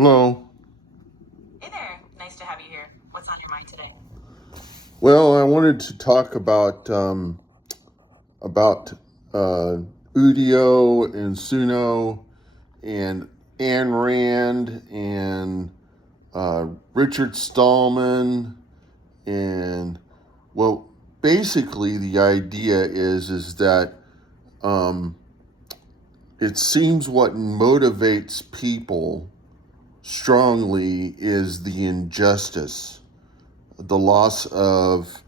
Hello. Hey there, nice to have you here. What's on your mind today? Well, I wanted to talk about uh, Udio and Suno and Ayn Rand and Richard Stallman and well, basically the idea is that um, it seems what motivates people strongly is the injustice, the loss of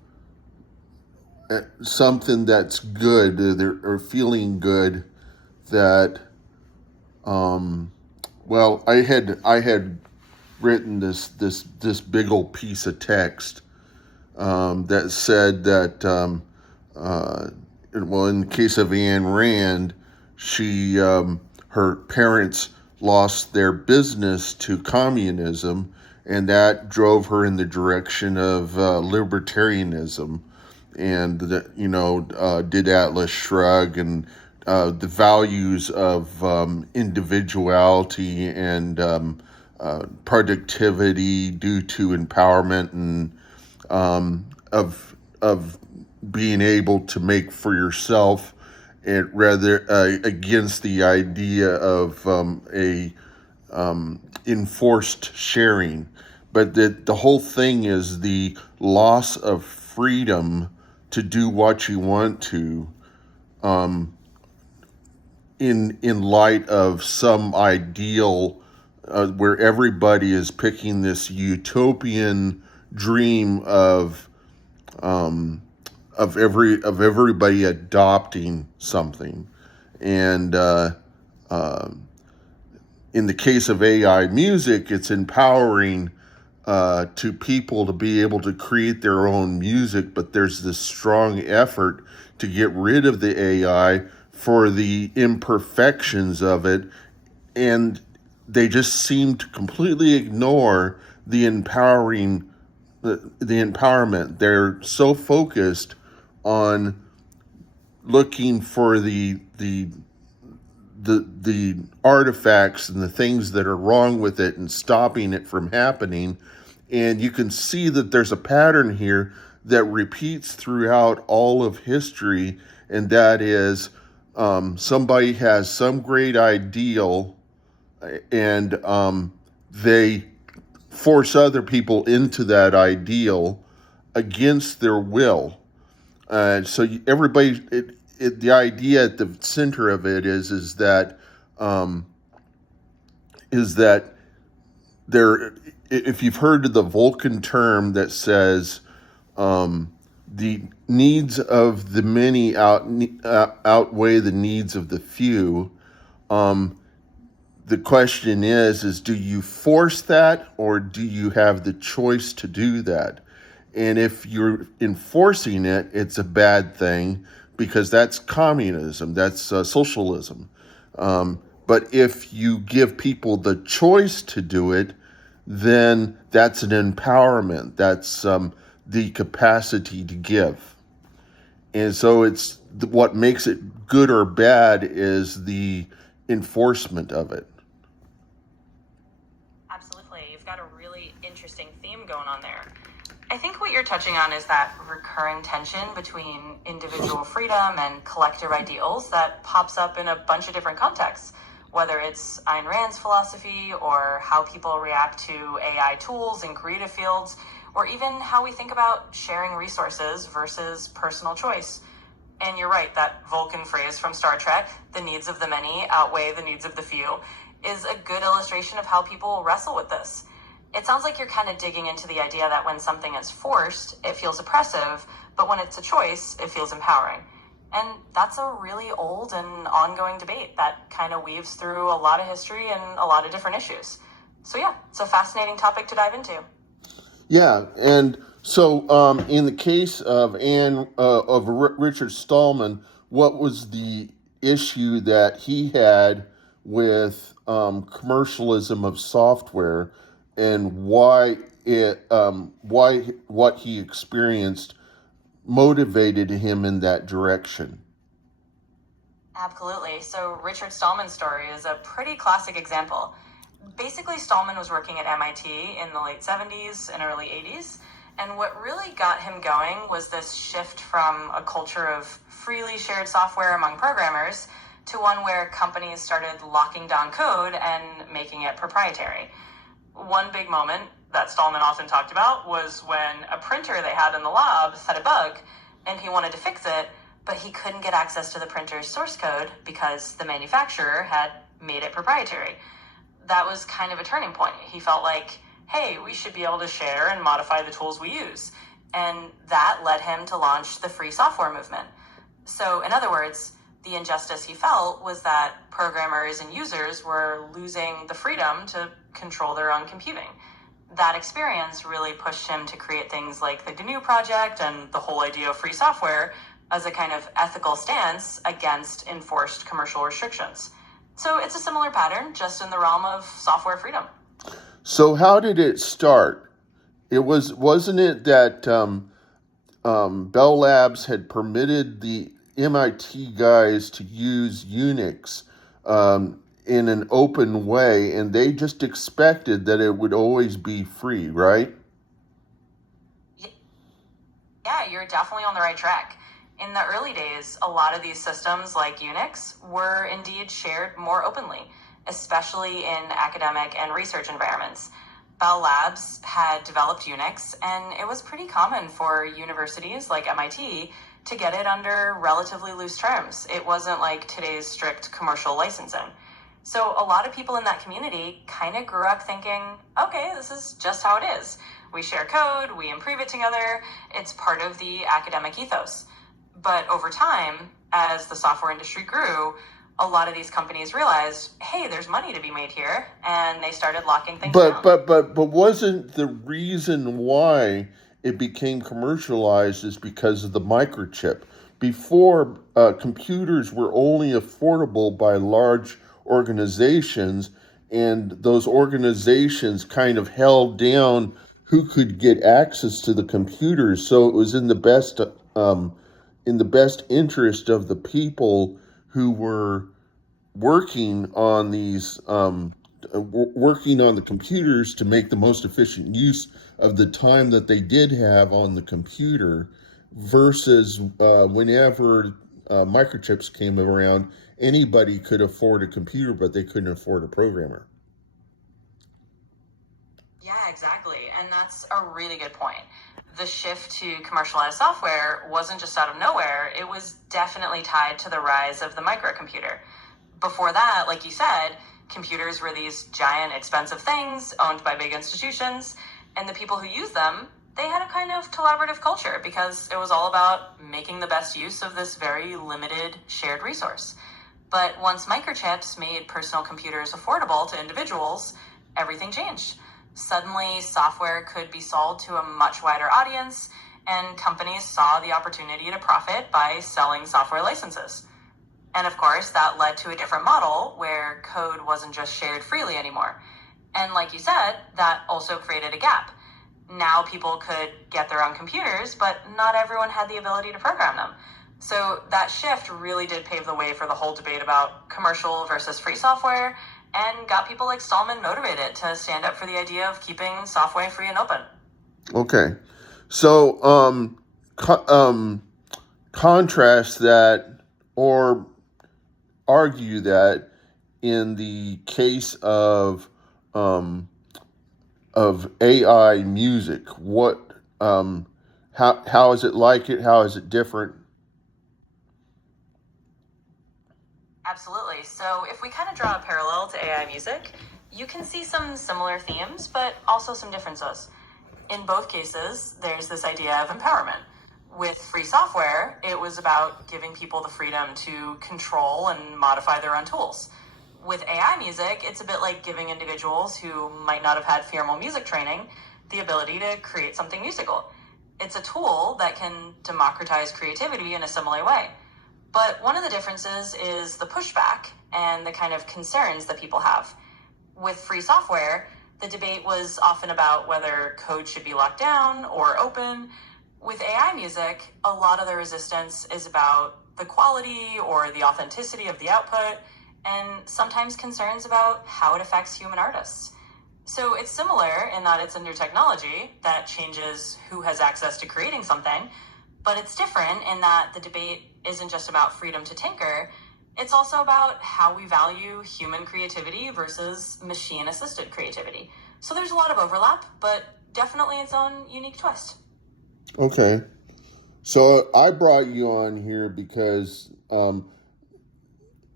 something that's good, or feeling good that um well, I had written this big old piece of text that said that uh well, in the case of Ayn Rand, she her parents lost their business to communism, and that drove her in the direction of libertarianism, and did Atlas Shrug, and the values of individuality and productivity due to empowerment, and of being able to make for yourself, and rather against the idea of a enforced sharing. But the whole thing is the loss of freedom to do what you want to, in light of some ideal, where everybody is picking this utopian dream of everybody adopting something. And in the case of AI music, it's empowering to people to be able to create their own music, but there's this strong effort to get rid of the AI for the imperfections of it, and they just seem to completely ignore the empowerment. They're so focused on looking for the artifacts and the things that are wrong with it and stopping it from happening. And you can see that there's a pattern here that repeats throughout all of history, and that is, somebody has some great ideal, and they force other people into that ideal against their will. So everybody, the idea at the center of it um, is that there. If you've heard of the Vulcan term that says the needs of the many outweigh the needs of the few, the question is do you force that, or do you have the choice to do that? And if you're enforcing it, it's a bad thing, because that's communism, that's socialism. But if you give people the choice to do it, then that's an empowerment. That's the capacity to give. And so it's what makes it good or bad is the enforcement of it. Absolutely, you've got a really interesting theme going on there. I think what you're touching on is that recurring tension between individual freedom and collective ideals that pops up in a bunch of different contexts, whether it's Ayn Rand's philosophy, or how people react to AI tools in creative fields, or even how we think about sharing resources versus personal choice. And you're right, that Vulcan phrase from Star Trek, the needs of the many outweigh the needs of the few, is a good illustration of how people wrestle with this. It sounds like you're kind of digging into the idea that when something is forced, it feels oppressive, but when it's a choice, it feels empowering. And that's a really old and ongoing debate that kind of weaves through a lot of history and a lot of different issues. So yeah, it's a fascinating topic to dive into. Yeah, and so in the case of Richard Stallman, what was the issue that he had with commercialism of software, and why what he experienced motivated him in that direction? Absolutely. So Richard Stallman's story is a pretty classic example. Basically, Stallman was working at MIT in the late 70s and early 80s. And what really got him going was this shift from a culture of freely shared software among programmers to one where companies started locking down code and making it proprietary. One big moment that Stallman often talked about was when a printer they had in the lab had a bug and he wanted to fix it, but he couldn't get access to the printer's source code because the manufacturer had made it proprietary. That was kind of a turning point. He felt like, hey, we should be able to share and modify the tools we use. And that led him to launch the free software movement. So, in other words, the injustice he felt was that programmers and users were losing the freedom to control their own computing. That experience really pushed him to create things like the GNU project and the whole idea of free software as a kind of ethical stance against enforced commercial restrictions. So it's a similar pattern, just in the realm of software freedom. So how did it start? Wasn't it that Bell Labs had permitted the MIT guys to use Unix in an open way, and they just expected that it would always be free, right? Yeah, you're definitely on the right track. In the early days, a lot of these systems, like Unix, were indeed shared more openly, especially in academic and research environments. Bell Labs had developed Unix, and it was pretty common for universities like MIT to get it under relatively loose terms. It wasn't like today's strict commercial licensing. So a lot of people in that community kind of grew up thinking, okay, this is just how it is. We share code, we improve it together, it's part of the academic ethos. But over time, as the software industry grew, a lot of these companies realized, hey, there's money to be made here, and they started locking things down. But wasn't the reason why it became commercialized is because of the microchip? Before, computers were only affordable by large organizations, and those organizations kind of held down who could get access to the computers. So it was in the best interest of the people who were working on working on the computers to make the most efficient use of the time that they did have on the computer, versus whenever microchips came around, anybody could afford a computer, but they couldn't afford a programmer. Yeah, exactly. And that's a really good point. The shift to commercialized software wasn't just out of nowhere, it was definitely tied to the rise of the microcomputer. Before that, like you said, computers were these giant, expensive things owned by big institutions, and the people who used them, they had a kind of collaborative culture because it was all about making the best use of this very limited shared resource. But once microchips made personal computers affordable to individuals, everything changed. Suddenly, software could be sold to a much wider audience, and companies saw the opportunity to profit by selling software licenses. And of course, that led to a different model where code wasn't just shared freely anymore. And like you said, that also created a gap. Now people could get their own computers, but not everyone had the ability to program them. So that shift really did pave the way for the whole debate about commercial versus free software, and got people like Stallman motivated to stand up for the idea of keeping software free and open. Okay, so contrast that, or argue that, in the case of AI music, how is it like it? How is it different? Absolutely. So if we kind of draw a parallel to AI music, you can see some similar themes, but also some differences. In both cases, there's this idea of empowerment. With free software, it was about giving people the freedom to control and modify their own tools. With AI music, it's a bit like giving individuals who might not have had formal music training the ability to create something musical. It's a tool that can democratize creativity in a similar way. But one of the differences is the pushback and the kind of concerns that people have. With free software, the debate was often about whether code should be locked down or open. With AI music, a lot of the resistance is about the quality or the authenticity of the output. and sometimes concerns about how it affects human artists. So it's similar in that it's a new technology that changes who has access to creating something, but it's different in that the debate isn't just about freedom to tinker, it's also about how we value human creativity versus machine-assisted creativity. So there's a lot of overlap, but definitely its own unique twist. Okay. So I brought you on here because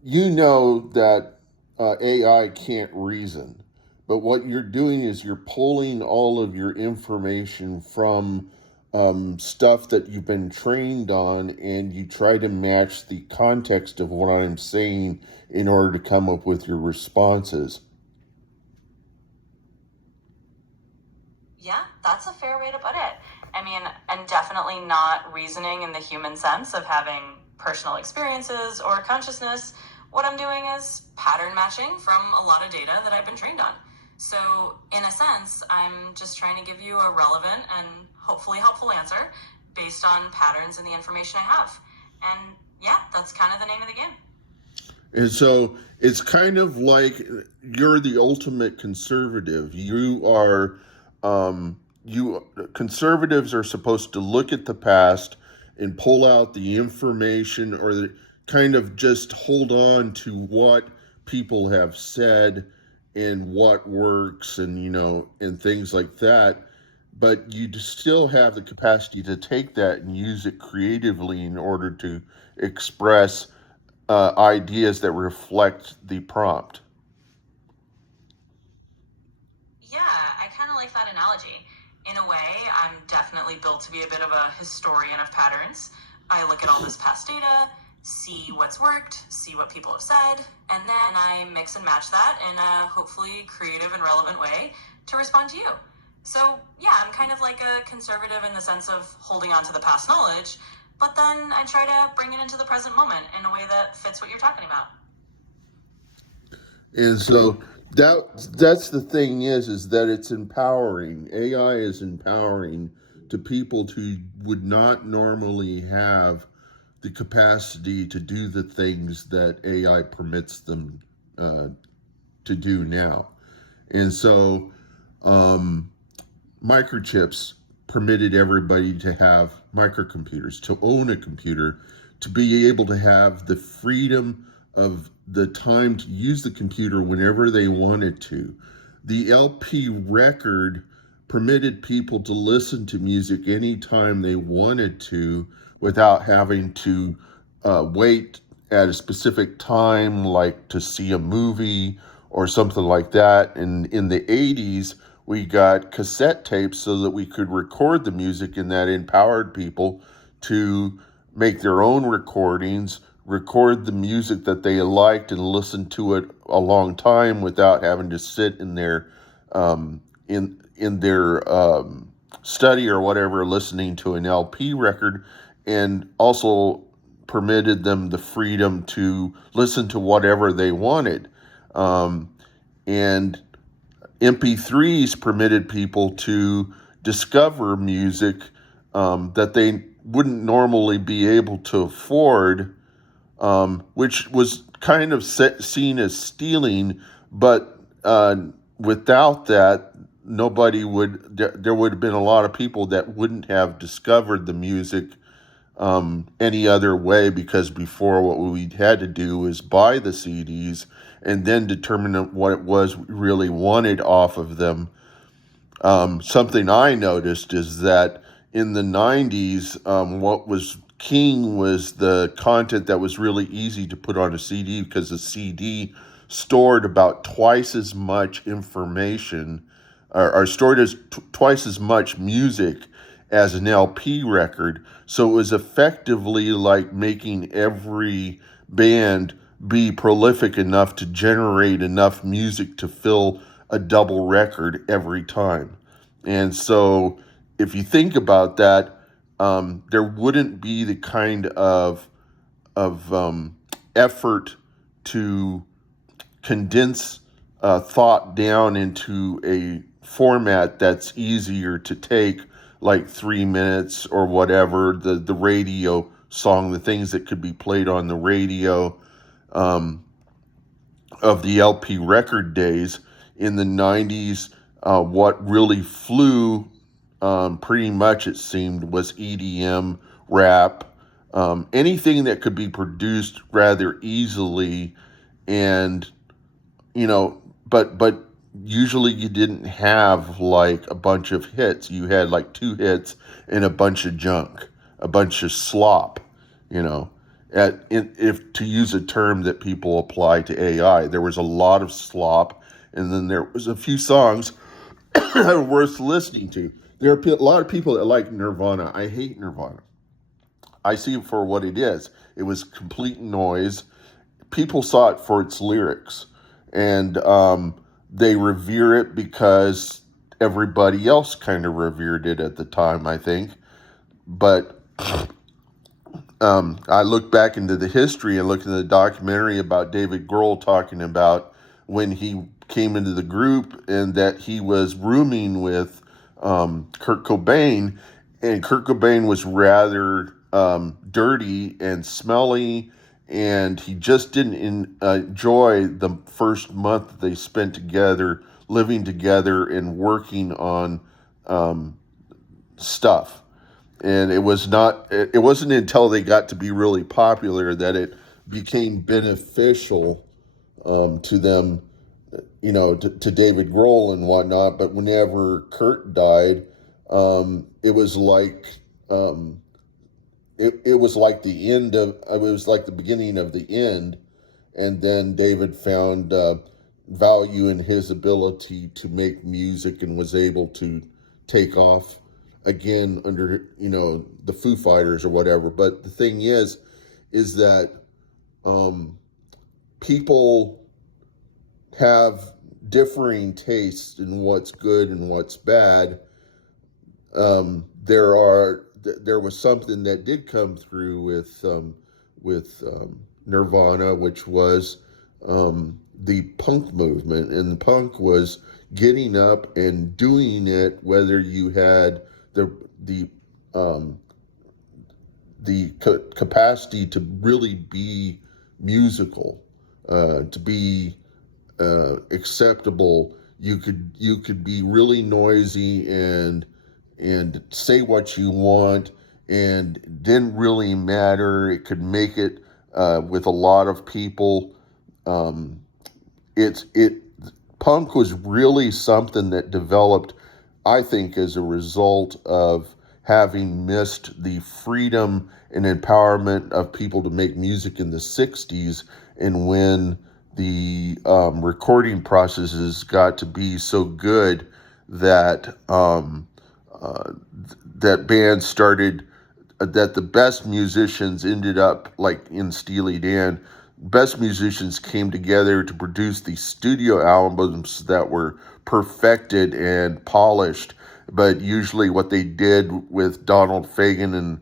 you know that AI can't reason. But what you're doing is you're pulling all of your information from stuff that you've been trained on, and you try to match the context of what I'm saying in order to come up with your responses. Yeah, that's a fair way to put it. I mean, and definitely not reasoning in the human sense of having personal experiences or consciousness. What I'm doing is pattern matching from a lot of data that I've been trained on. So, in a sense, I'm just trying to give you a relevant and hopefully helpful answer based on patterns in the information I have. And yeah, that's kind of the name of the game. And so it's kind of like you're the ultimate conservative. You conservatives are supposed to look at the past and pull out the information, or kind of just hold on to what people have said and what works, and and things like that. But you still have the capacity to take that and use it creatively in order to express ideas that reflect the prompt. Yeah, I kind of like that analogy. In a way, I'm definitely built to be a bit of a historian of patterns. I look at all this past data, see what's worked, see what people have said, and then I mix and match that in a hopefully creative and relevant way to respond to you. So, yeah, I'm kind of like a conservative in the sense of holding on to the past knowledge, but then I try to bring it into the present moment in a way that fits what you're talking about. And so that's the thing is that it's empowering. AI is empowering to people who would not normally have the capacity to do the things that AI permits them uh, to do now. And so um, microchips permitted everybody to have microcomputers, to own a computer, to be able to have the freedom of the time to use the computer whenever they wanted to. The LP record permitted people to listen to music anytime they wanted to without having to wait at a specific time, like to see a movie or something like that. And in the 80s, we got cassette tapes so that we could record the music, and that empowered people to make their own recordings, record the music that they liked, and listen to it a long time without having to sit in their in their study or whatever, listening to an LP record, and also permitted them the freedom to listen to whatever they wanted. And MP3s permitted people to discover music that they wouldn't normally be able to afford, which was kind of seen as stealing. But without that, there would have been a lot of people that wouldn't have discovered the music any other way, because before, what we had to do was buy the CDs and then determine what it was we really wanted off of them. Something I noticed is that in the 90s, what was king was the content that was really easy to put on a CD, because the CD stored about twice as much information, or stored as twice as much music as an LP record. So it was effectively like making every band be prolific enough to generate enough music to fill a double record every time. And so if you think about that, there wouldn't be the kind of effort to condense thought down into a format that's easier to take, like 3 minutes or whatever, the radio song, the things that could be played on the radio. Um, of the LP record days in the 90s. What really flew, pretty much it seemed, was EDM, rap, anything that could be produced rather easily. And but usually you didn't have like a bunch of hits. You had like two hits and a bunch of junk, a bunch of slop, you know. If to use a term that people apply to AI, there was a lot of slop, and then there was a few songs that were worth listening to. There are a lot of people that like Nirvana. I hate Nirvana. I see it for what it is. It was complete noise. People saw it for its lyrics, and they revere it because everybody else kind of revered it at the time, I think. But I look back into the history and look at the documentary about David Grohl talking about when he came into the group and that he was rooming with Kurt Cobain, and Kurt Cobain was rather dirty and smelly, and he just didn't enjoy the first month that they spent together, living together and working on stuff. And it wasn't until they got to be really popular that it became beneficial to them, to David Grohl and whatnot. But whenever Kurt died, it was like it was like the end of it was like the beginning of the end. And then David found value in his ability to make music and was able to take off again under the Foo Fighters or whatever. But the thing is that people have differing tastes in what's good and what's bad. There was something that did come through with Nirvana, which was the punk movement, and the punk was getting up and doing it, whether you had the capacity to really be musical, to be acceptable. You could be really noisy and say what you want, and it didn't really matter. It could make it with a lot of people. Punk was really something that developed, I think, as a result of having missed the freedom and empowerment of people to make music in the 60s, and when the recording processes got to be so good that that bands started, that the best musicians ended up, like in Steely Dan, best musicians came together to produce these studio albums that were perfected and polished. But usually what they did with Donald Fagen and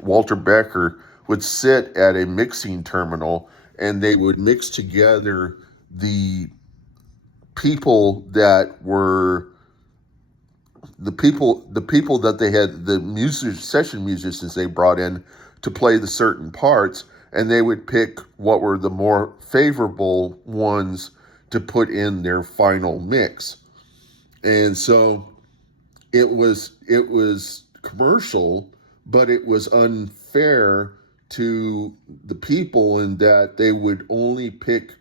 Walter Becker, would sit at a mixing terminal, and they would mix together the people that were the people that they had, the session musicians they brought in to play the certain parts, and they would pick what were the more favorable ones to put in their final mix. And so it was commercial, but it was unfair to the people in that they would only pick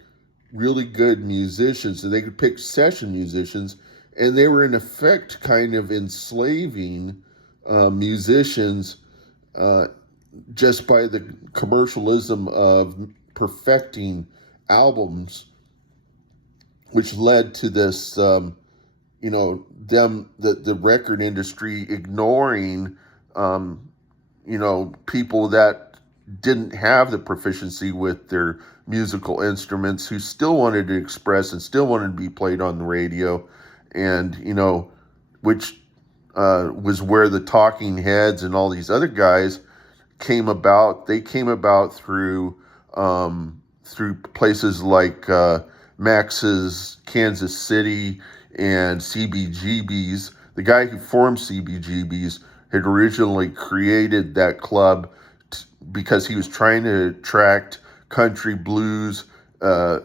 really good musicians, and they could pick session musicians, and they were in effect kind of enslaving musicians just by the commercialism of perfecting albums, which led to this, the record industry ignoring, people that didn't have the proficiency with their musical instruments, who still wanted to express and still wanted to be played on the radio, and which was where the Talking Heads and all these other guys came about. They came about through places like Max's Kansas City and CBGB's. The guy who formed CBGB's had originally created that club because he was trying to attract country blues and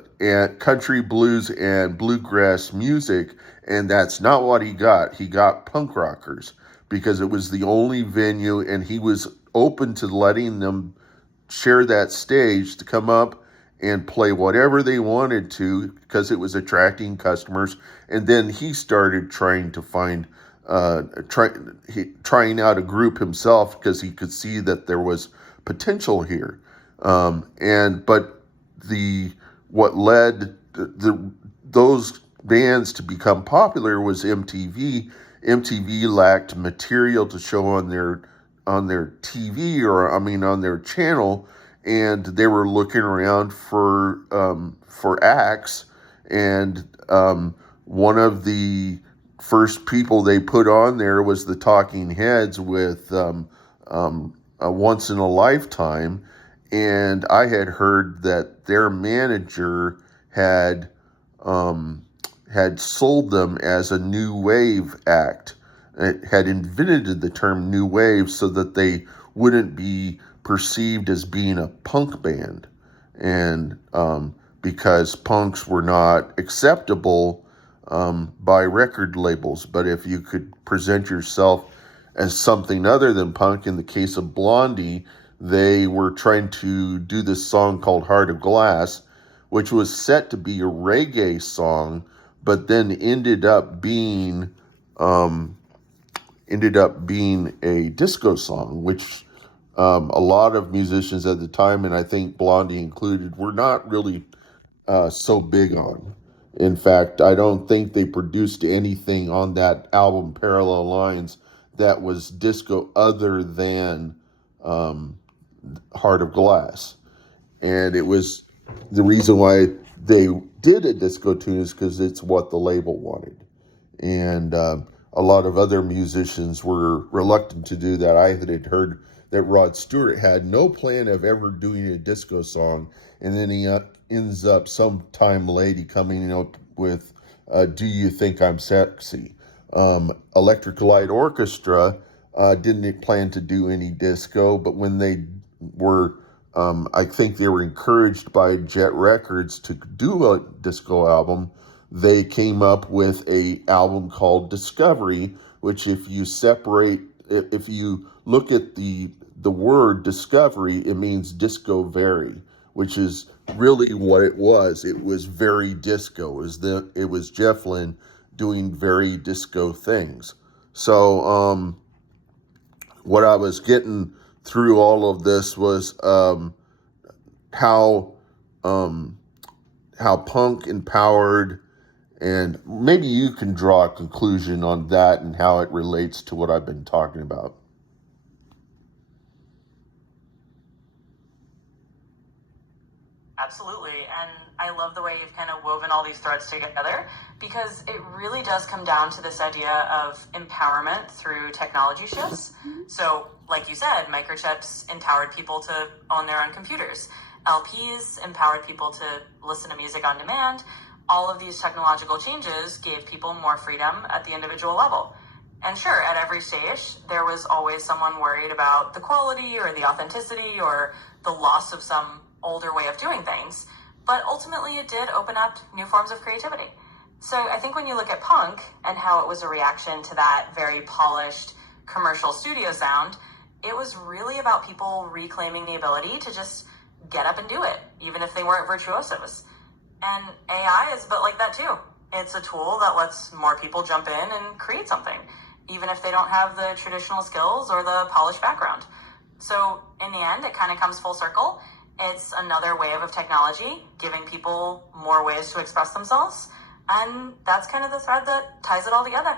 bluegrass music, and that's not what he got. He got punk rockers because it was the only venue, and he was open to letting them share that stage to come up and play whatever they wanted to because it was attracting customers. And then he started trying to find trying out a group himself because he could see that there was potential here. But the what led those bands to become popular was MTV. MTV lacked material to show on their TV, or I mean on their channel, and they were looking around for acts. And one of the first people they put on there was the Talking Heads with a Once in a Lifetime. And I had heard that their manager had sold them as a new wave act. It had invented the term new wave so that they wouldn't be perceived as being a punk band. And because punks were not acceptable by record labels. But if you could present yourself as something other than punk, in the case of Blondie, they were trying to do this song called Heart of Glass, which was set to be a reggae song, but then ended up being a disco song, which a lot of musicians at the time, and I think Blondie included, were not really so big on. In fact, I don't think they produced anything on that album, Parallel Lines, that was disco other than Heart of Glass. And it was the reason why they did a disco tune is because it's what the label wanted. And a lot of other musicians were reluctant to do that. I had heard that Rod Stewart had no plan of ever doing a disco song, and then he ends up sometime late coming up with Do You Think I'm Sexy? Electric Light Orchestra didn't plan to do any disco, but when they were, I think they were encouraged by Jet Records to do a disco album, they came up with a album called Discovery, which if you look at the word discovery, it means disco very, which is really what it was. It was very disco. It was Jeff Lynne doing very disco things. So what I was getting through all of this was how punk empowered, and maybe you can draw a conclusion on that and how it relates to what I've been talking about. Absolutely. And I love the way you've kind of woven all these threads together, because it really does come down to this idea of empowerment through technology shifts. So, like you said, microchips empowered people to own their own computers. LPs empowered people to listen to music on demand. All of these technological changes gave people more freedom at the individual level. And sure, at every stage, there was always someone worried about the quality or the authenticity or the loss of some older way of doing things, but ultimately it did open up new forms of creativity. So I think when you look at punk and how it was a reaction to that very polished commercial studio sound, it was really about people reclaiming the ability to just get up and do it, even if they weren't virtuosos. And AI is a bit like that too. It's a tool that lets more people jump in and create something, even if they don't have the traditional skills or the polished background. So in the end, it kind of comes full circle. It's another wave of technology, giving people more ways to express themselves. And that's kind of the thread that ties it all together.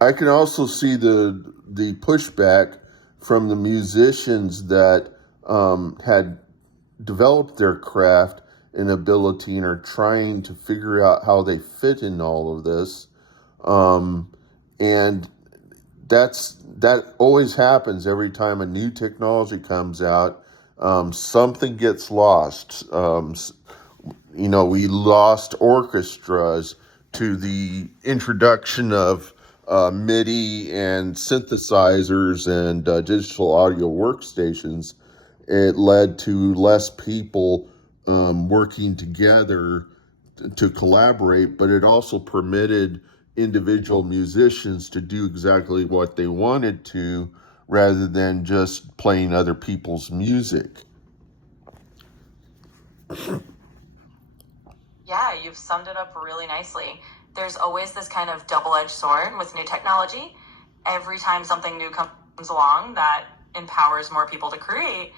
I can also see the pushback from the musicians that had developed their craft and ability and are trying to figure out how they fit in all of this. And that always happens every time a new technology comes out. Something gets lost. We lost orchestras to the introduction of MIDI and synthesizers and digital audio workstations, it led to less people working together to collaborate, but it also permitted individual musicians to do exactly what they wanted to rather than just playing other people's music. Yeah, you've summed it up really nicely. There's always this kind of double-edged sword with new technology. Every time something new comes along that empowers more people to create,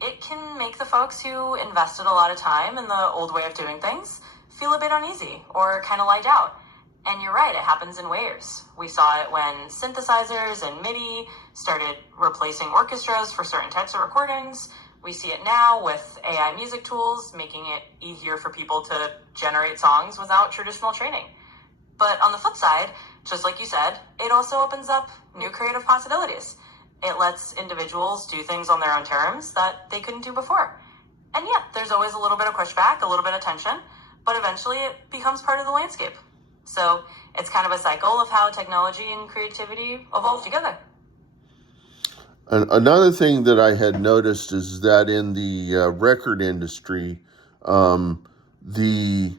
it can make the folks who invested a lot of time in the old way of doing things feel a bit uneasy or kind of light out. And you're right, it happens in waves. We saw it when synthesizers and MIDI started replacing orchestras for certain types of recordings. We see it now with AI music tools, making it easier for people to generate songs without traditional training. But on the flip side, just like you said, it also opens up new creative possibilities. It lets individuals do things on their own terms that they couldn't do before. And yeah, there's always a little bit of pushback, a little bit of tension, but eventually it becomes part of the landscape. So it's kind of a cycle of how technology and creativity evolve together. Another thing that I had noticed is that in the record industry, the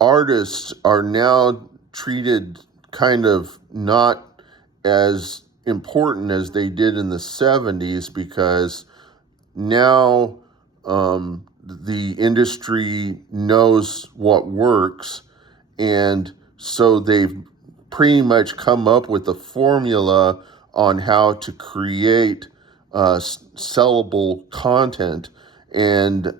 artists are now treated kind of not as important as they did in the 70s, because now the industry knows what works, and so they've pretty much come up with a formula on how to create sellable content. And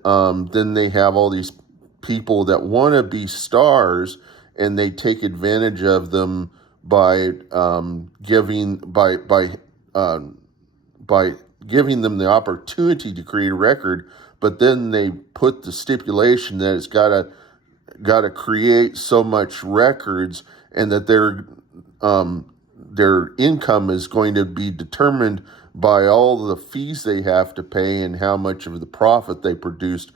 then they have all these people that want to be stars, and they take advantage of them by giving them the opportunity to create a record, but then they put the stipulation that it's got to create so much records, and that their income is going to be determined by all the fees they have to pay and how much of the profit they produced.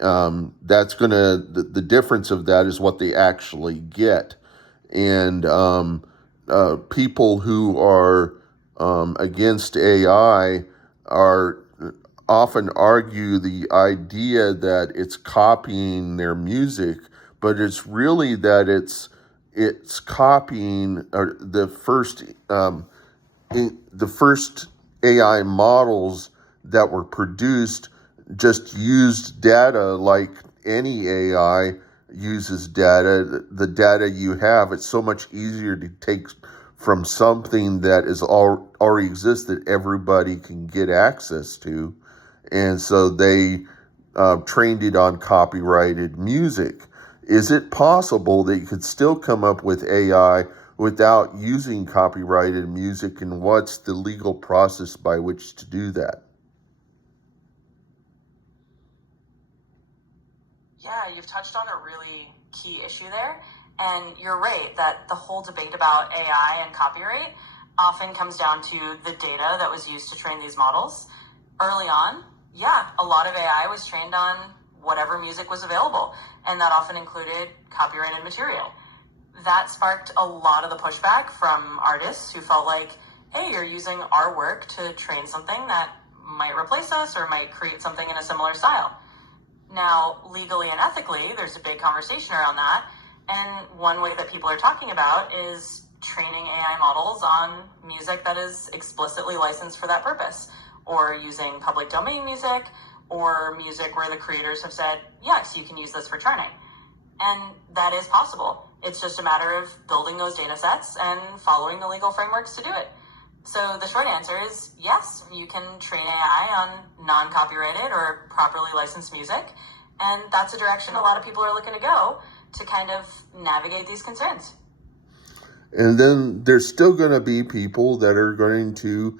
That's going to, the difference of that is what they actually get. And people who are against AI are often argue the idea that it's copying their music, but it's really that it's copying the first AI models that were produced just used data like any AI uses data. The data you have, it's so much easier to take from something that is already exists that everybody can get access to. And so they trained it on copyrighted music. Is it possible that you could still come up with AI without using copyrighted music, and what's the legal process by which to do that? Yeah, you've touched on a really key issue there. And you're right that the whole debate about AI and copyright often comes down to the data that was used to train these models. Early on, yeah, a lot of AI was trained on whatever music was available, and that often included copyrighted material. That sparked a lot of the pushback from artists who felt like, hey, you're using our work to train something that might replace us or might create something in a similar style. Now, legally and ethically, there's a big conversation around that. And one way that people are talking about is training AI models on music that is explicitly licensed for that purpose, or using public domain music, or music where the creators have said, yes, you can use this for training. And that is possible. It's just a matter of building those data sets and following the legal frameworks to do it. So the short answer is yes, you can train AI on non-copyrighted or properly licensed music. And that's a direction a lot of people are looking to go to kind of navigate these concerns. And then there's still going to be people that are going to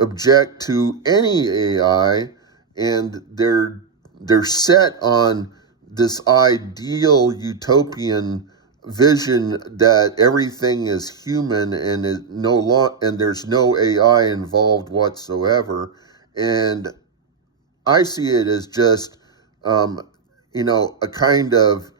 object to any AI, and they're set on this ideal utopian vision that everything is human and and there's no AI involved whatsoever. And I see it as just a kind of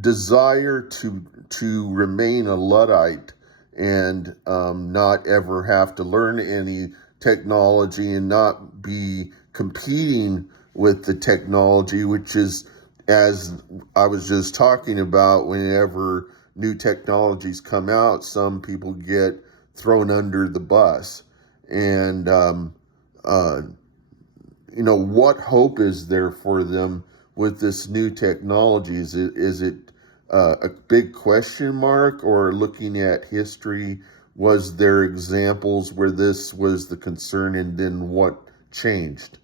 desire to remain a Luddite, and not ever have to learn any technology and not be competing with the technology, which is, as I was just talking about, whenever new technologies come out, some people get thrown under the bus. And, uh, what hope is there for them with this new technology? Is it a big question mark, or looking at history, was there examples where this was the concern and then what changed?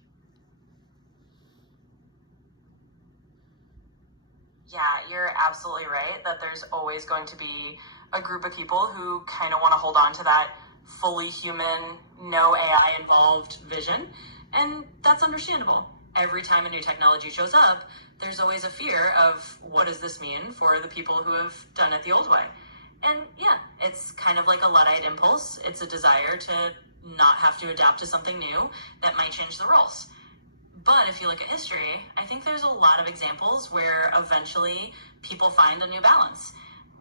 Yeah, you're absolutely right that there's always going to be a group of people who kind of want to hold on to that fully human, no AI involved vision. And that's understandable. Every time a new technology shows up, there's always a fear of what does this mean for the people who have done it the old way. And yeah, it's kind of like a Luddite impulse. It's a desire to not have to adapt to something new that might change the rules. But if you look at history, I think there's a lot of examples where eventually people find a new balance.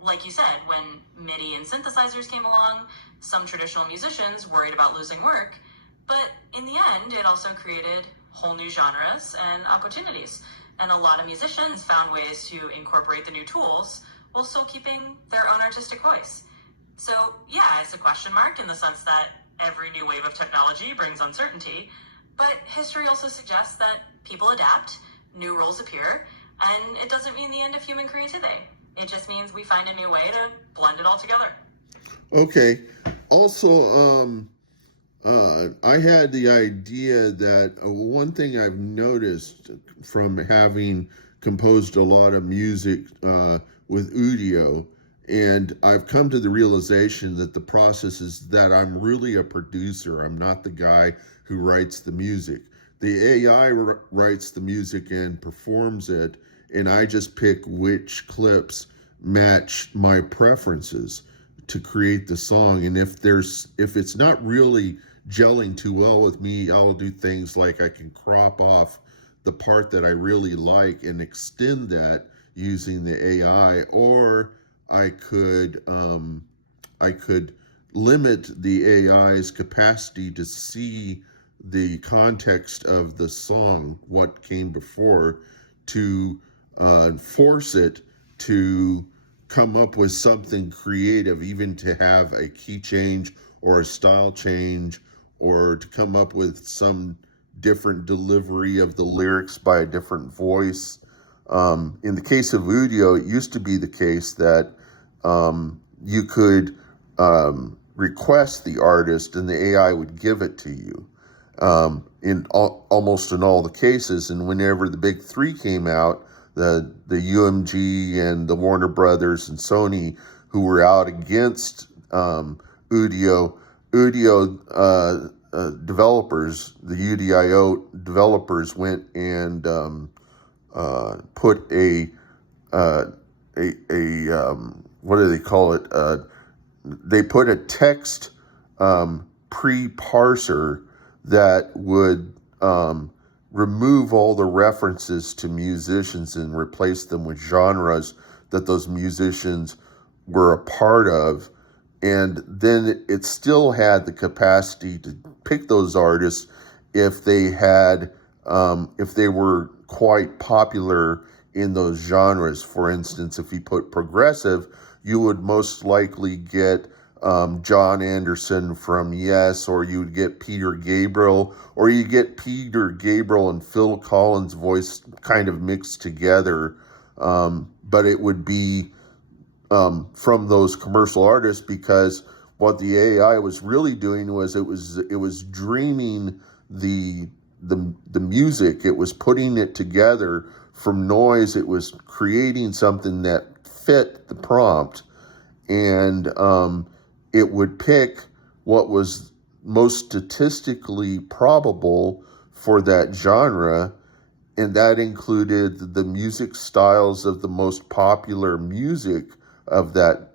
Like you said, when MIDI and synthesizers came along, some traditional musicians worried about losing work, but in the end, it also created whole new genres and opportunities. And a lot of musicians found ways to incorporate the new tools while still keeping their own artistic voice. So yeah, it's a question mark in the sense that every new wave of technology brings uncertainty, but history also suggests that people adapt, new rules appear, and it doesn't mean the end of human creativity. It just means we find a new way to blend it all together. Okay. Also, I had the idea that one thing I've noticed from having composed a lot of music with Udio, and I've come to the realization that the process is that I'm really a producer. I'm not the guy who writes the music. The AI writes the music and performs it, and I just pick which clips match my preferences to create the song. And if it's not really gelling too well with me, I'll do things like I can crop off the part that I really like and extend that using the AI, or I could limit the AI's capacity to see the context of the song, what came before, to force it to come up with something creative, even to have a key change or a style change, or to come up with some different delivery of the lyrics by a different voice. In the case of Udio, it used to be the case that you could request the artist and the AI would give it to you almost in all the cases. And whenever the big three came out, the UMG and the Warner Brothers and Sony, who were out against Udio developers, the UDIO developers went and put a what do they call it? They put a text pre-parser that would remove all the references to musicians and replace them with genres that those musicians were a part of. And then it still had the capacity to pick those artists if they were quite popular in those genres. For instance, if you put progressive, you would most likely get John Anderson from Yes, or you would get Peter Gabriel, or you get Peter Gabriel and Phil Collins' voice kind of mixed together. But it would be from those commercial artists, because what the AI was really doing was it was dreaming the music. It was putting it together from noise. It was creating something that fit the prompt, and it would pick what was most statistically probable for that genre, and that included the music styles of the most popular music of that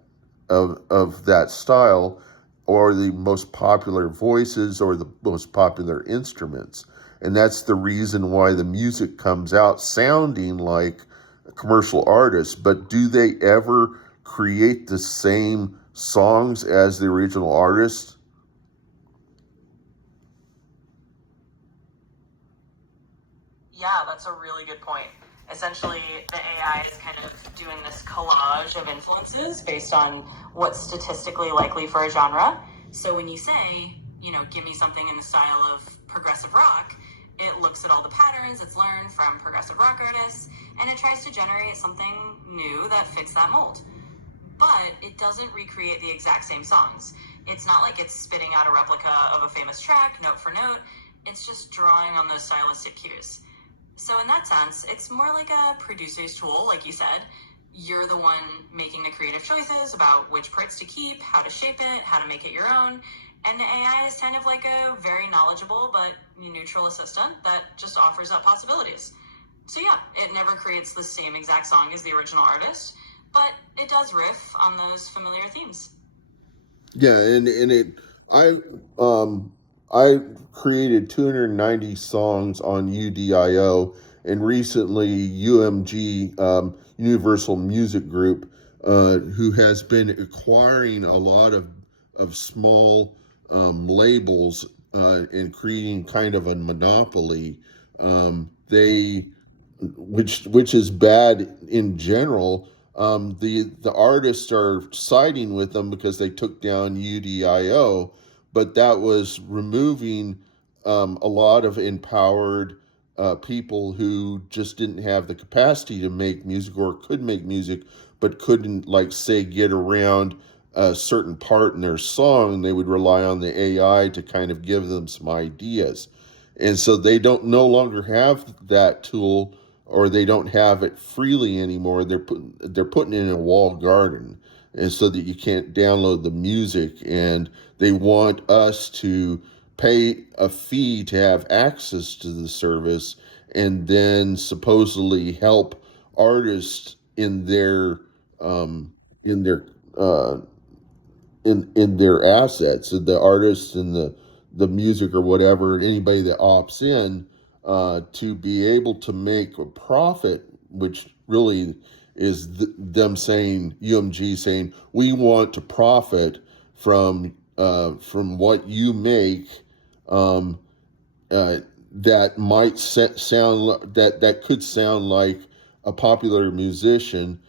style, or the most popular voices, or the most popular instruments. And that's the reason why the music comes out sounding like commercial artists. But do they ever create the same songs as the original artist? Yeah, that's a really good point. Essentially, the AI is kind of doing this collage of influences based on what's statistically likely for a genre. So when you say, give me something in the style of progressive rock, it looks at all the patterns it's learned from progressive rock artists and it tries to generate something new that fits that mold. But it doesn't recreate the exact same songs. It's not like it's spitting out a replica of a famous track, note for note. It's just drawing on those stylistic cues. So in that sense, it's more like a producer's tool, like you said. You're the one making the creative choices about which parts to keep, how to shape it, how to make it your own. And the AI is kind of like a very knowledgeable but neutral assistant that just offers up possibilities. So yeah, it never creates the same exact song as the original artist, but it does riff on those familiar themes. Yeah, and it I um I created 290 songs on UDIO, and recently UMG, Universal Music Group, who has been acquiring a lot of small labels, and creating kind of a monopoly. They which is bad in general. The artists are siding with them because they took down UDIO, but that was removing a lot of empowered people who just didn't have the capacity to make music, or could make music but couldn't, like, say, get around a certain part in their song. They would rely on the AI to kind of give them some ideas, and so they don't no longer have that tool, or they don't have it freely anymore. They're putting it in a walled garden, and so that you can't download the music, and they want us to pay a fee to have access to the service, and then supposedly help artists um, in their uh, in their assets, the artists and the music or whatever, and anybody that opts in, to be able to make a profit, which really is them saying, UMG saying, we want to profit from what you make, um, uh, that might sound that could sound like a popular musician.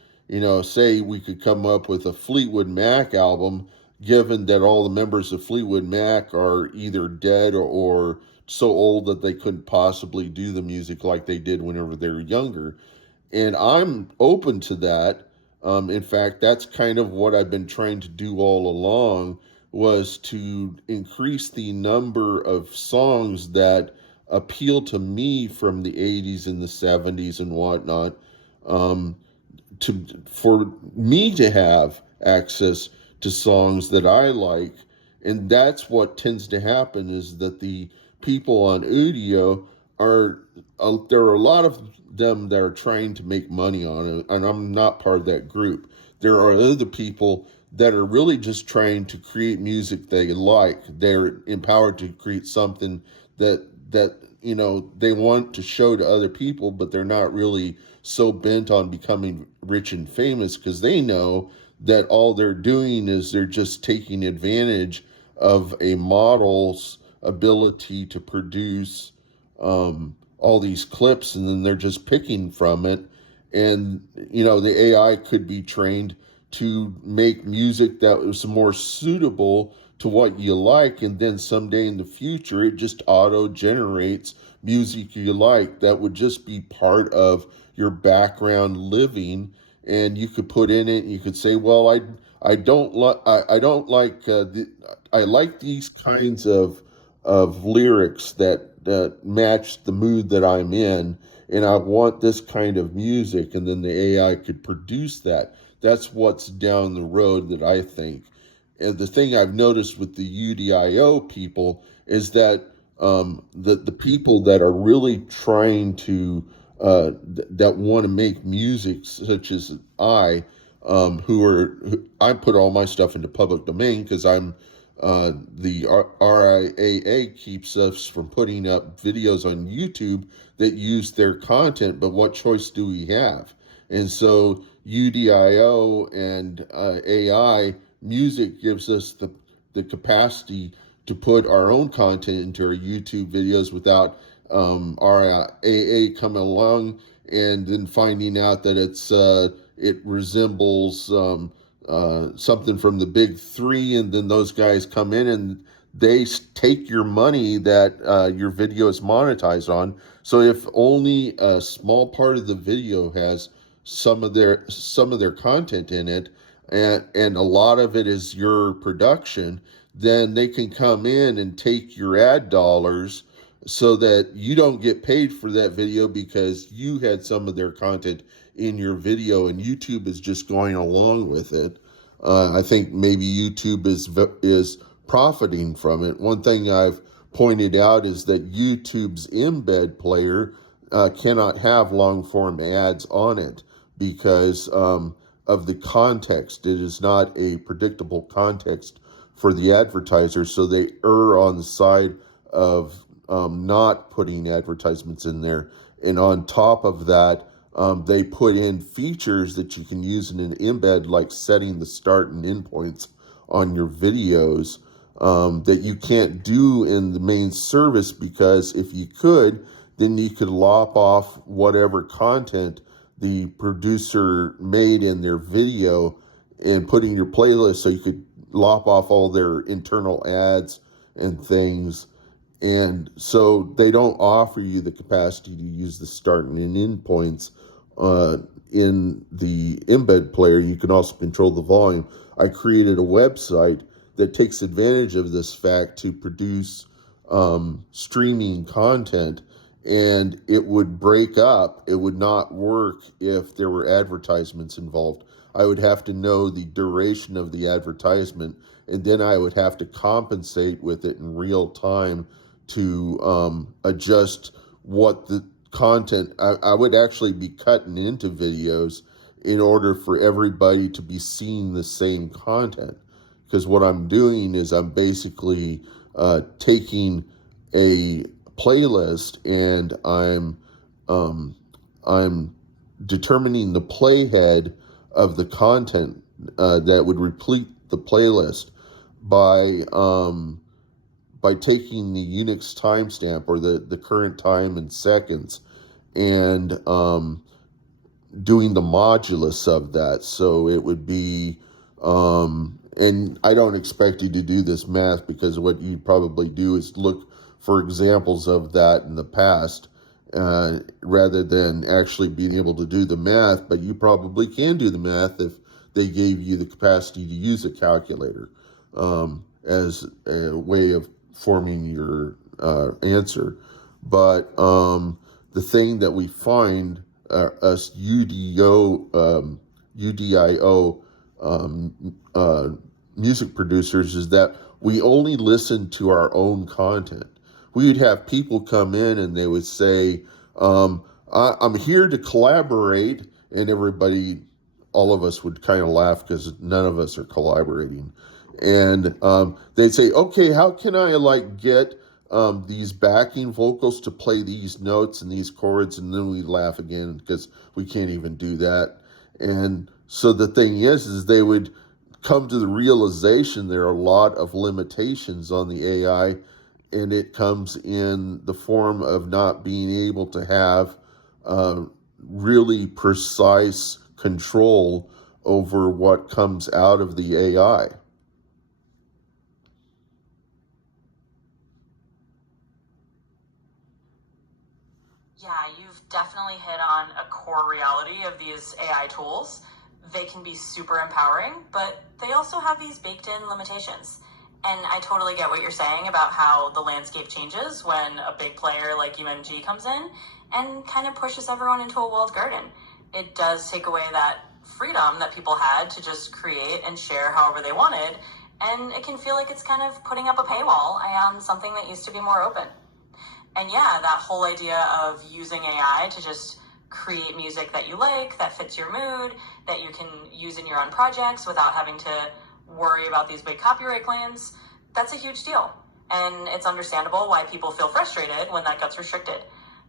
Say we could come up with a Fleetwood Mac album, given that all the members of Fleetwood Mac are either dead, or so old that they couldn't possibly do the music like they did whenever they were younger. And I'm open to that. In fact, that's kind of what I've been trying to do all along, was to increase the number of songs that appeal to me from the 80s and the 70s and whatnot, um, to for me to have access to songs that I like. And that's what tends to happen, is that the people on audio are, there are a lot of them that are trying to make money on it, and I'm not part of that group. There are other people that are really just trying to create music they like. They're empowered to create something that they want to show to other people, but they're not really so bent on becoming rich and famous, because they know that all they're doing is they're just taking advantage of a model's ability to produce all these clips, and then they're just picking from it. And the AI could be trained to make music that was more suitable to what you like, and then someday in the future it just auto generates music you like that would just be part of your background living. And you could put in it, and you could say, well, I don't like I don't like I like these kinds of lyrics that match the mood that I'm in, and I want this kind of music, and then the AI could produce that. That's what's down the road, that I think. And the thing I've noticed with the UDIO people is that the people that are really trying to that want to make music, such as I put all my stuff into public domain, because the RIAA keeps us from putting up videos on YouTube that use their content, but what choice do we have? And so UDIO and AI music gives us the capacity to put our own content into our YouTube videos without our AA coming along and then finding out that it resembles something from the big three, and then those guys come in and they take your money that your video is monetized on. So if only a small part of the video has some of their content in it, and a lot of it is your production, then they can come in and take your ad dollars so that you don't get paid for that video because you had some of their content in your video and YouTube is just going along with it. I think maybe YouTube is profiting from it. One thing I've pointed out is that YouTube's embed player cannot have long form ads on it because of the context. It is not a predictable context for the advertiser, so they err on the side of not putting advertisements in there. And on top of that, they put in features that you can use in an embed, like setting the start and end points on your videos, that you can't do in the main service, because if you could, then you could lop off whatever content the producer made in their video and put in your playlist, so you could lop off all their internal ads and things. And so they don't offer you the capacity to use the start and end points in the embed player. You can also control the volume. I created a website that takes advantage of this fact to produce streaming content, and it would break up. It would not work if there were advertisements involved. I would have to know the duration of the advertisement, and then I would have to compensate with it in real time to adjust what the content. I would actually be cutting into videos in order for everybody to be seeing the same content. Because what I'm doing is I'm basically taking a playlist and I'm determining the playhead of the content that would replete the playlist by taking the Unix timestamp, or the current time in seconds, and doing the modulus of that. So it would be, and I don't expect you to do this math, because what you probably do is look for examples of that in the past, rather than actually being able to do the math. But you probably can do the math if they gave you the capacity to use a calculator as a way of forming your answer. But the thing that we find, us UDIO music producers, is that we only listen to our own content. We would have people come in and they would say, I'm here to collaborate, and everybody, all of us would kind of laugh because none of us are collaborating. And they'd say, okay, how can I get these backing vocals to play these notes and these chords? And then we laugh again because we can't even do that. And so the thing is they would come to the realization there are a lot of limitations on the AI, and it comes in the form of not being able to have really precise control over what comes out of the AI. Yeah, you've definitely hit on a core reality of these AI tools. They can be super empowering, but they also have these baked in limitations. And I totally get what you're saying about how the landscape changes when a big player like UMG comes in and kind of pushes everyone into a walled garden. It does take away that freedom that people had to just create and share however they wanted, and it can feel like it's kind of putting up a paywall on something that used to be more open. And yeah, that whole idea of using AI to just create music that you like, that fits your mood, that you can use in your own projects without having to worry about these big copyright claims, that's a huge deal. And it's understandable why people feel frustrated when that gets restricted.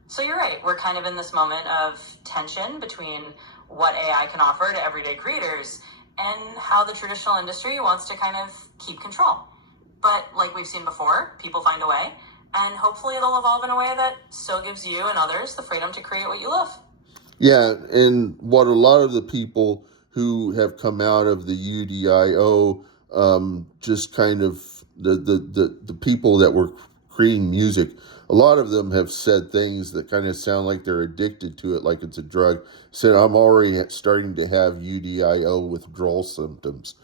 So you're right, we're kind of in this moment of tension between what AI can offer to everyday creators and how the traditional industry wants to kind of keep control. But like we've seen before, people find a way, and hopefully it'll evolve in a way that still gives you and others the freedom to create what you love. Yeah, and what a lot of the people who have come out of the UDIO, just kind of the people that were creating music, a lot of them have said things that kind of sound like they're addicted to it, like it's a drug. Said, I'm already starting to have UDIO withdrawal symptoms.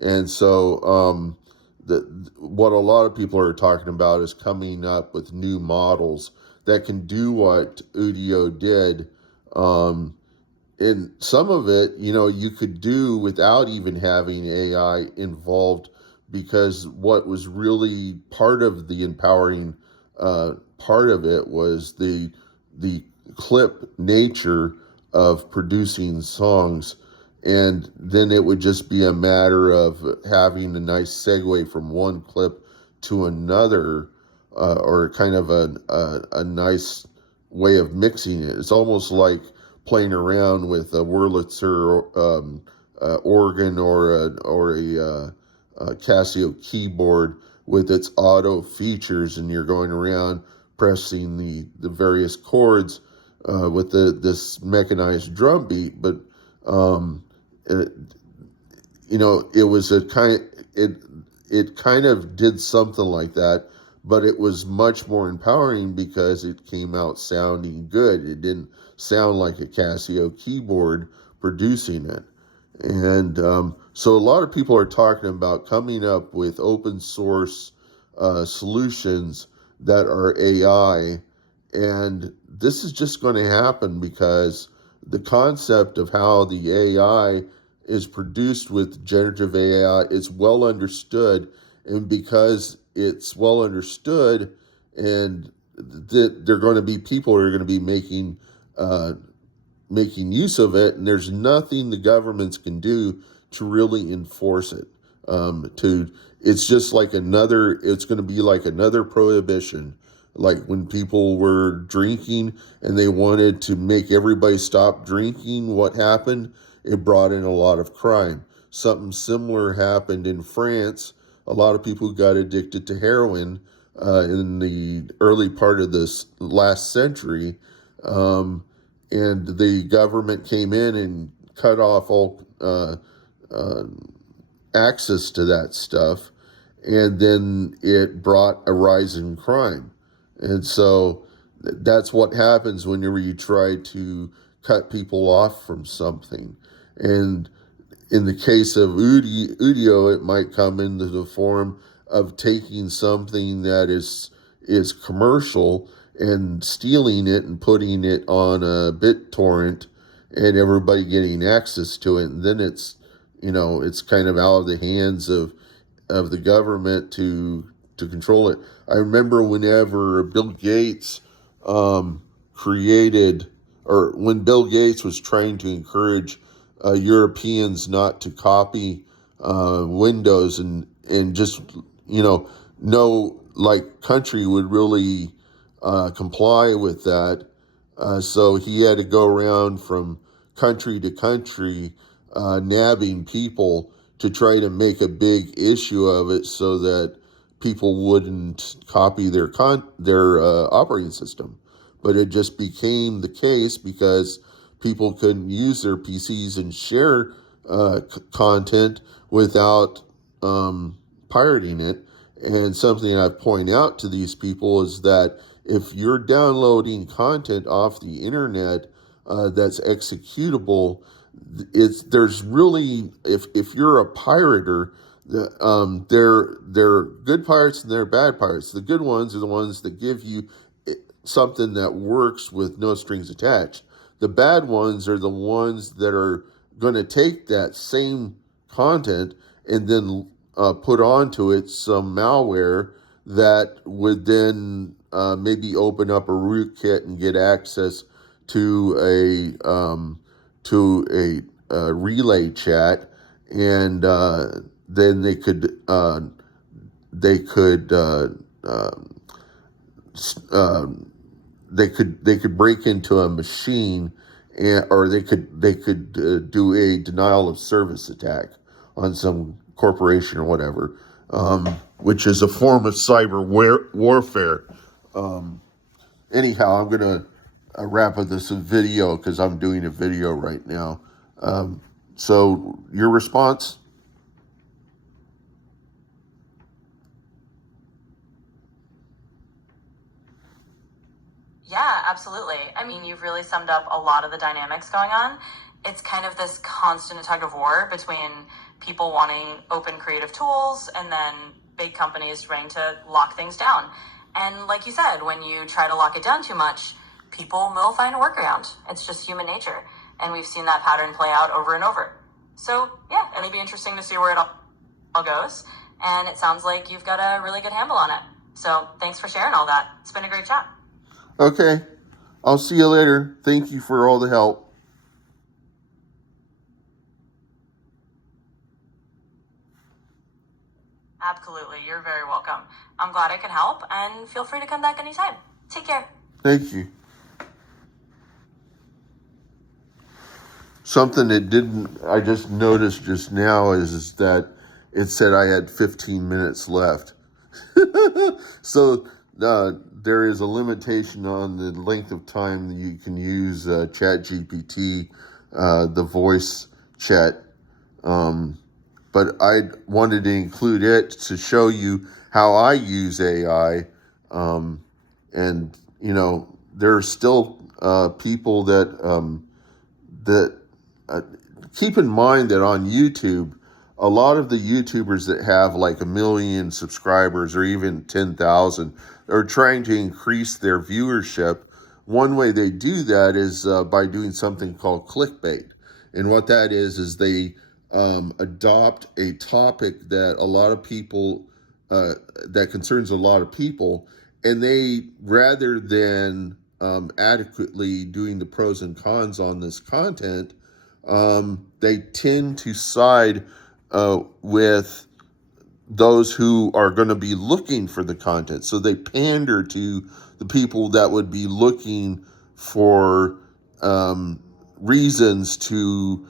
And so what a lot of people are talking about is coming up with new models that can do what UDIO did. And some of it, you could do without even having AI involved, because what was really part of the empowering part of it was the clip nature of producing songs. And then it would just be a matter of having a nice segue from one clip to another, or kind of a nice way of mixing it. It's almost like playing around with a Wurlitzer organ or a Casio keyboard with its auto features, and you're going around pressing the various chords with this mechanized drum beat. But it, it was it kind of did something like that, but it was much more empowering because it came out sounding good. It didn't sound like a Casio keyboard producing it. And so a lot of people are talking about coming up with open source solutions that are AI. And this is just going to happen because the concept of how the AI is produced with generative AI is well understood. And because it's well understood, and there are going to be people who are going to be making use of it, and there's nothing the governments can do to really enforce it. It's just like it's going to be like another prohibition. Like when people were drinking and they wanted to make everybody stop drinking, what happened? It brought in a lot of crime. Something similar happened in France. A lot of people got addicted to heroin in the early part of this last century. And the government came in and cut off all access to that stuff. And then it brought a rise in crime. And so that's what happens whenever you try to cut people off from something. And in the case of Udio, it might come into the form of taking something that is commercial and stealing it and putting it on a BitTorrent and everybody getting access to it. And then it's kind of out of the hands of the government to control it. I remember whenever Bill Gates created, or when Bill Gates was trying to encourage Europeans not to copy Windows, and just, no country would really comply with that. So he had to go around from country to country, nabbing people to try to make a big issue of it so that people wouldn't copy their operating system. But it just became the case because people couldn't use their PCs and share content without pirating it. And something I point out to these people is that if you're downloading content off the internet that's executable, there's really, if you're a pirater, they're good pirates and they're bad pirates. The good ones are the ones that give you something that works with no strings attached. The bad ones are the ones that are going to take that same content and then put onto it some malware that would then maybe open up a rootkit and get access to a relay chat, and then they could break into a machine or they could do a denial of service attack on some corporation or whatever, which is a form of cyber warfare. Anyhow, I'm gonna wrap up this video because I'm doing a video right now. So your response? Yeah, absolutely. I mean, you've really summed up a lot of the dynamics going on. It's kind of this constant tug of war between people wanting open creative tools and then big companies trying to lock things down. And like you said, when you try to lock it down too much, people will find a workaround. It's just human nature. And we've seen that pattern play out over and over. So, yeah, it'll be interesting to see where it all goes. And it sounds like you've got a really good handle on it. So, thanks for sharing all that. It's been a great chat. Okay, I'll see you later. Thank you for all the help. Absolutely. You're very welcome. I'm glad I could help, and feel free to come back anytime. Take care. Thank you. Something that I just noticed just now is that it said I had 15 minutes left. So there is a limitation on the length of time that you can use ChatGPT, the voice chat. But I wanted to include it to show you how I use AI. And, there are still people that keep in mind that on YouTube, a lot of the YouTubers that have like 1 million subscribers or even 10,000 are trying to increase their viewership. One way they do that is by doing something called clickbait. And what that is they adopt a topic that a lot of people, that concerns a lot of people, and they, rather than adequately doing the pros and cons on this content, they tend to side with those who are going to be looking for the content. So they pander to the people that would be looking for reasons to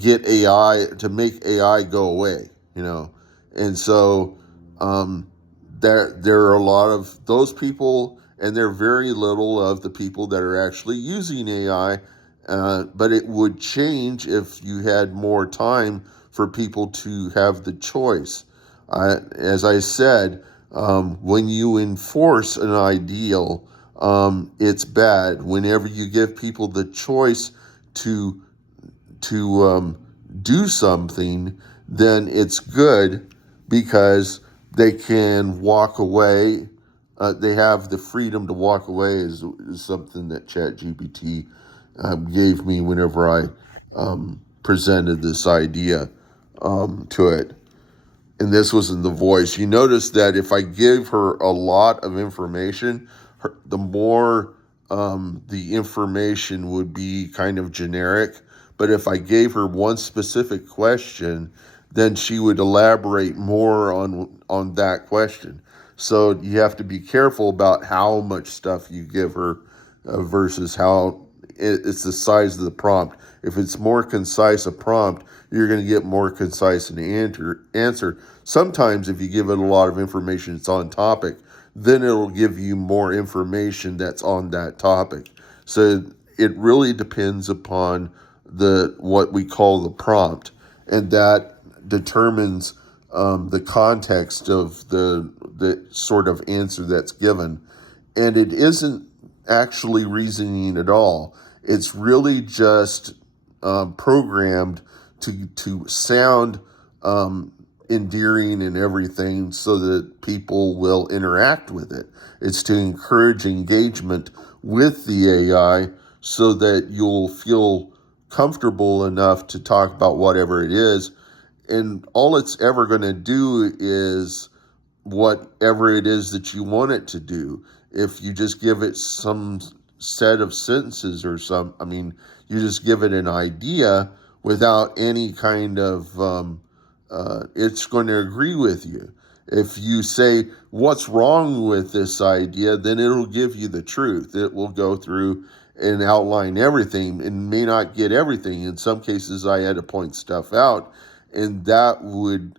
get AI, to make AI go away, And so there are a lot of those people, and there are very little of the people that are actually using AI. But it would change if you had more time for people to have the choice. As I said, when you enforce an ideal, it's bad. Whenever you give people the choice to do something, then it's good because they can walk away. They have the freedom to walk away is something that ChatGPT gave me whenever I presented this idea to it. And this was in the voice. You notice that if I give her a lot of information, the more the information would be kind of generic. But if I gave her one specific question, then she would elaborate more on that question. So you have to be careful about how much stuff you give her versus how it's the size of the prompt. If it's more concise a prompt, you're going to get more concise an answer. Sometimes if you give it a lot of information that's on topic, then it'll give you more information that's on that topic. So it really depends upon what we call the prompt, and that determines the context of the sort of answer that's given. And it isn't actually reasoning at all. It's really just programmed to sound endearing and everything so that people will interact with it. It's to encourage engagement with the AI so that you'll feel comfortable enough to talk about whatever it is. And all it's ever going to do is whatever it is that you want it to do. If you just give it some set of sentences or you just give it an idea without any kind of, it's going to agree with you. If you say, what's wrong with this idea, then it'll give you the truth. It will go through and outline everything and may not get everything. In some cases, I had to point stuff out, and that would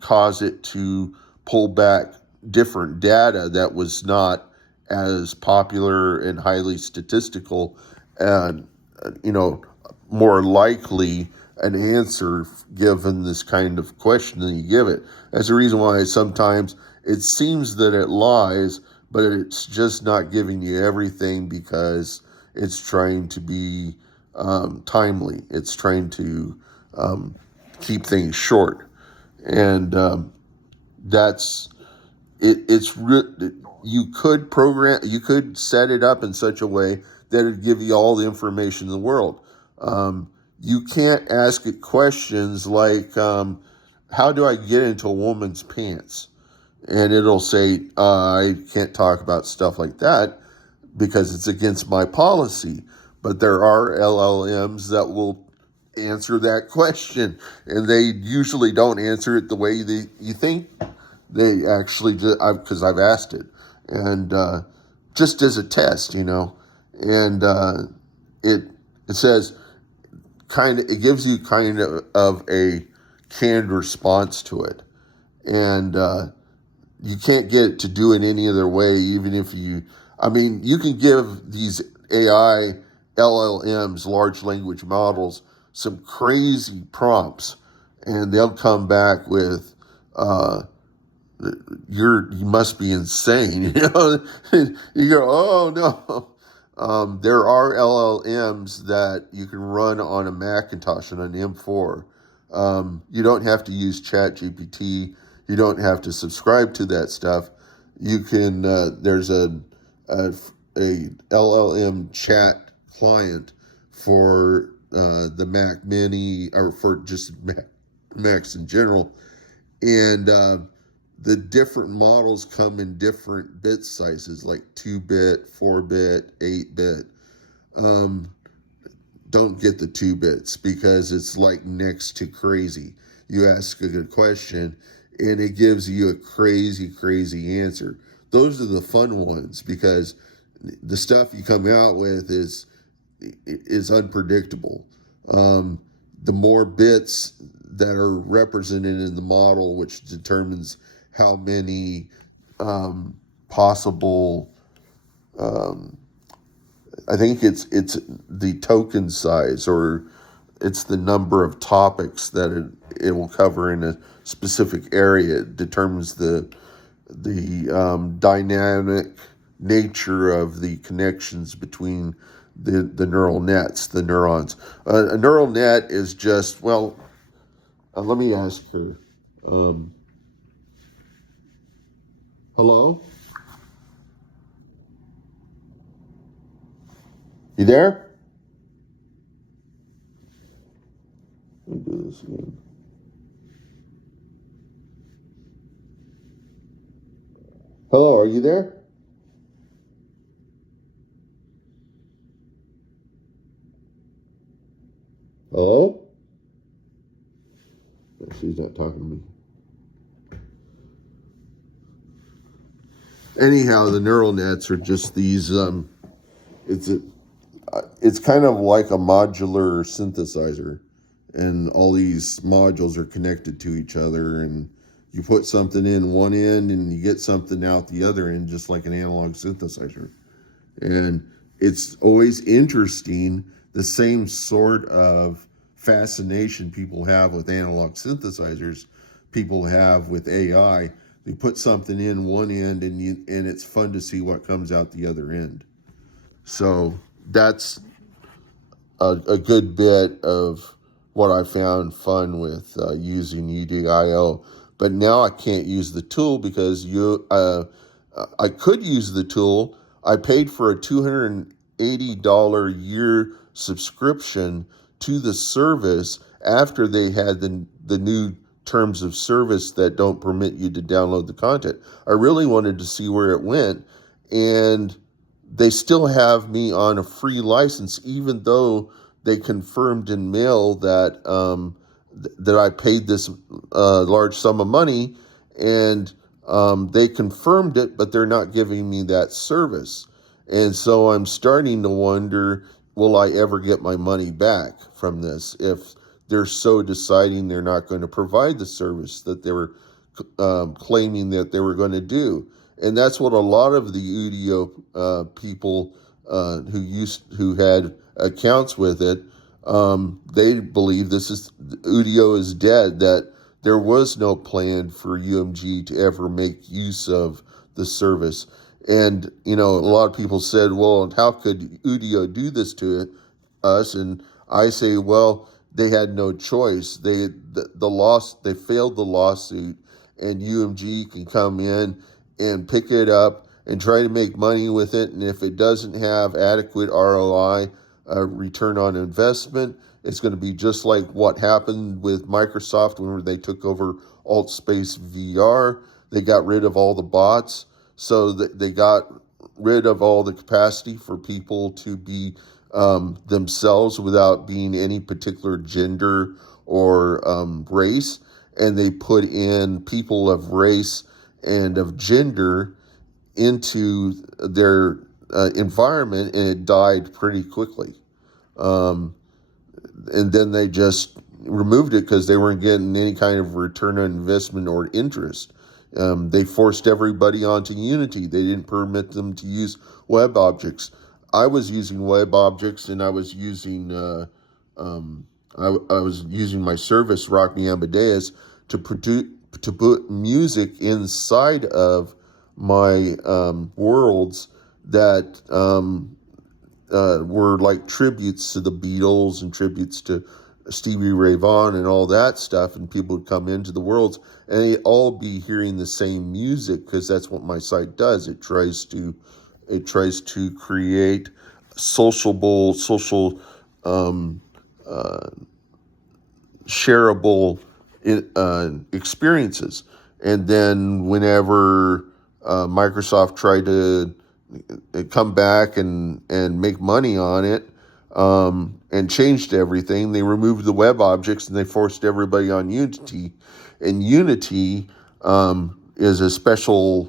cause it to pull back different data that was not as popular and highly statistical and, more likely an answer given this kind of question that you give it. That's the reason why sometimes it seems that it lies, but it's just not giving you everything because it's trying to be timely. It's trying to keep things short. And that's it. You could set it up in such a way that it'd give you all the information in the world. You can't ask it questions like, how do I get into a woman's pants? And it'll say, I can't talk about stuff like that because it's against my policy. But there are LLMs that will answer that question, and they usually don't answer it the way you think. They actually, because I've asked it, and just as a test, and it says it gives you kind of a canned response to it, and you can't get it to do it any other way. Even if you can give these AI LLMs, large language models, some crazy prompts, and they'll come back with, you must be insane. You go, oh no. There are LLMs that you can run on a Macintosh and an M4. You don't have to use ChatGPT. You don't have to subscribe to that stuff. You can. There's a LLM chat client for the Mac Mini, or for just Macs in general, and the different models come in different bit sizes, like 2-bit, 4-bit, 8-bit. Don't get the 2 bits because it's like next to crazy. You ask a good question and it gives you a crazy answer. Those are the fun ones because the stuff you come out with is unpredictable. The more bits that are represented in the model, which determines how many possible, I think it's the token size, or it's the number of topics that it will cover in a specific area. It determines the dynamic nature of the connections between the neural nets, the neurons. A neural net is just, let me ask her. Hello? You there? Let me do this again. Hello, are you there? Hello? She's not talking to me. Anyhow, the neural nets are just these. It's kind of like a modular synthesizer, and all these modules are connected to each other, and you put something in one end and you get something out the other end, just like an analog synthesizer. And it's always interesting, the same sort of fascination people have with analog synthesizers, people have with AI. They put something in one end and it's fun to see what comes out the other end. So that's a good bit of what I found fun with using UDIO. But now I can't use the tool because I could use the tool. I paid for a $280 year subscription to the service after they had the new terms of service that don't permit you to download the content. I really wanted to see where it went, and they still have me on a free license, even though they confirmed in mail that that I paid this large sum of money, and they confirmed it, but they're not giving me that service. And so I'm starting to wonder, will I ever get my money back from this if they're so deciding they're not going to provide the service that they were claiming that they were going to do? And that's what a lot of the Udio people who had accounts with it, they believe Udio is dead, that there was no plan for UMG to ever make use of the service. And, a lot of people said, well, how could Udio do this to us? And I say, well, they had no choice. They failed the lawsuit, and UMG can come in and pick it up and try to make money with it. And if it doesn't have adequate ROI, return on investment, it's going to be just like what happened with Microsoft when they took over AltSpace VR. They got rid of all the bots, so that they got rid of all the capacity for people to be themselves without being any particular gender or race. And they put in people of race and of gender into their environment, and it died pretty quickly. And then they just removed it because they weren't getting any kind of return on investment or interest. They forced everybody onto Unity. They didn't permit them to use web objects. I was using web objects, and I was using I was using my service, Rock Me Amadeus, to put music inside of my worlds that were like tributes to the Beatles and tributes to Stevie Ray Vaughan and all that stuff, and people would come into the worlds and they'd all be hearing the same music, because that's what my site does. It tries to create social shareable experiences. And then whenever Microsoft tried to come back and make money on it, and changed everything, they removed the web objects and they forced everybody on Unity. And Unity is a special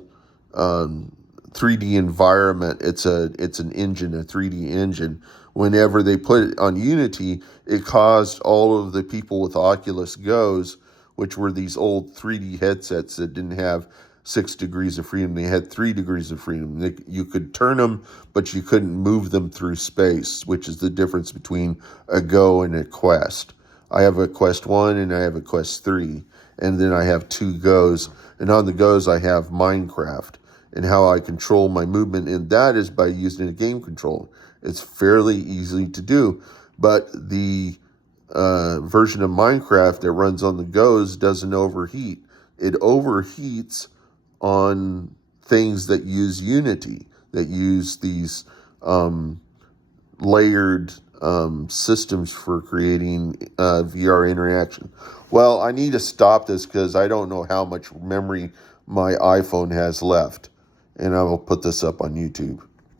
3D environment. It's an engine, a 3D engine. Whenever they put it on Unity, it caused all of the people with Oculus Go's, which were these old 3D headsets that didn't have 6 degrees of freedom. They had 3 degrees of freedom. You could turn them, but you couldn't move them through space, which is the difference between a Go and a Quest. I have a Quest 1 and I have a Quest 3, and then I have 2 Go's. And on the Go's, I have Minecraft and how I control my movement, and that is by using a game controller. It's fairly easy to do, but the version of Minecraft that runs on the Go's doesn't overheat. It overheats on things that use Unity, that use these layered systems for creating VR interaction. Well, I need to stop this because I don't know how much memory my iPhone has left, and I will put this up on YouTube.